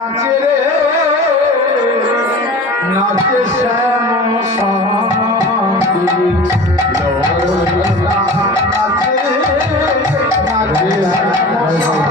নাচে রে নাচে শ্যাম শান্তি নাচে নাচে শ্যাম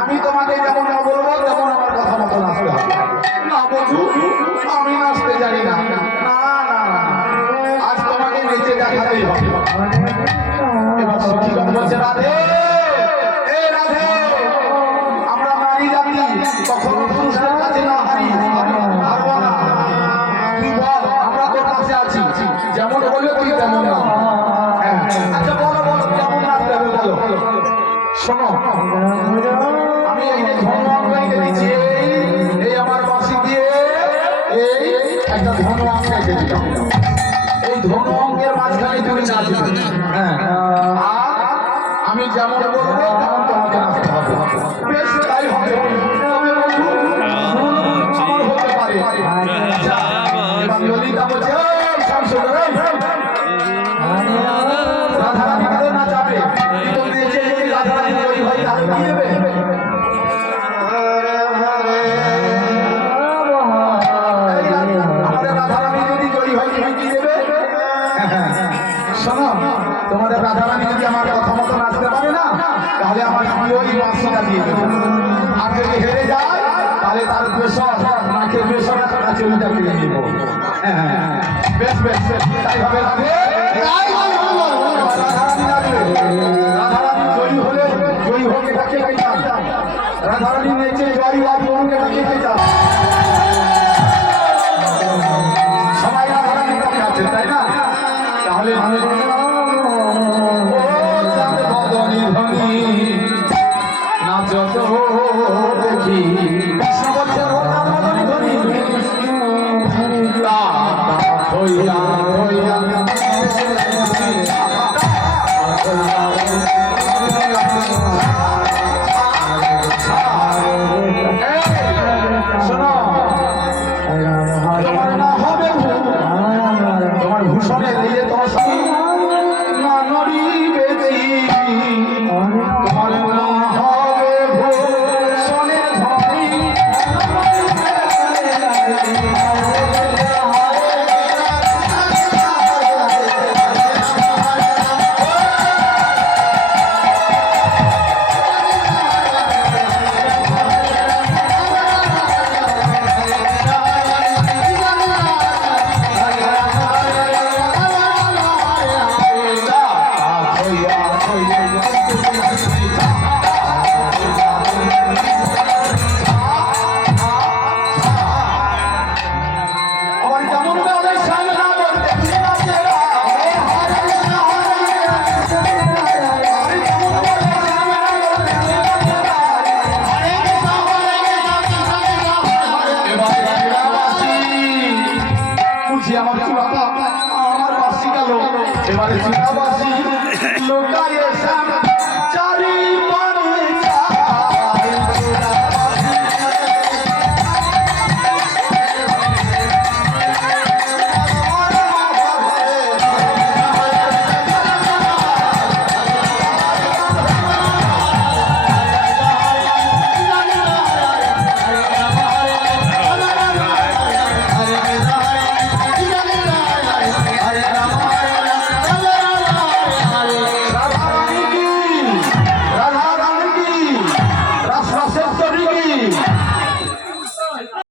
আমি তোমাকে যেমন বলবো তেমন আমার কথা মতো নাচতে হবে। না বন্ধু আমি নাচতে জানি না, না না আজ তোমাকে নিচে দেখাতেই হবে। এবার সখীগণ বলছে রাধে এ রাধে, আমরা নারী জাতি কখনো পুরুষের কাছে না হারি, হারবো না। তুই বল আমরা তোর কাছে আছি, যেমন বললে তুই তেমন না। আচ্ছা বলো বলো কেমন নাচতে হবে বলো। শোনো আমি এই যে ধনু অঙ্গ দিচ্ছি, এই আমার বাঁশি দিয়ে এই একটা ধনু অঙ্গ এঁকে দিলাম। এই ধনু অঙ্গের মাঝখানে তুমি নাচবে। হ্যাঁ আমি যেমন বলবো তেমন তোমাকে নাচতে হবে। বেশ তাই হবে, তবে বন্ধু আমার হতে পারে। ললিতা বলছে রাধারানী কাদের নাচাবে, কিন্তু নেচে যদি রাধারানী তৈরি হয় তাহলে কি দেবে? আমাদের রাধারানী যদি জয়ী হয় তুমি কি দেবে? শোনো তোমাদের রাধারানী যদি আমার কথা মতো নাচতে পারে না তাহলে আমার প্রিয়ই বাঁশিটা দিয়ে দেবে। আর যদি হেরে যায় তাহলে তার বেসর নাকের বেসর চুরিটা কিনে নিব। বেশ বেশ বেশ তাই হবে রাধে। রাধারানী জয়ী হলে জয়ী হোকে ডাকে পেতাম, রাধারানী নেচে জয়ী হোকে ডাকে পেতাম। সবাই রাধারানীর কাছে আছে তাই না? তাহলে নাচ দেখি কৃষ্ণ বলছে তোমার ভূষণের দিয়ে তোমার আমার বাসি গেল, এবারে বাসি লোক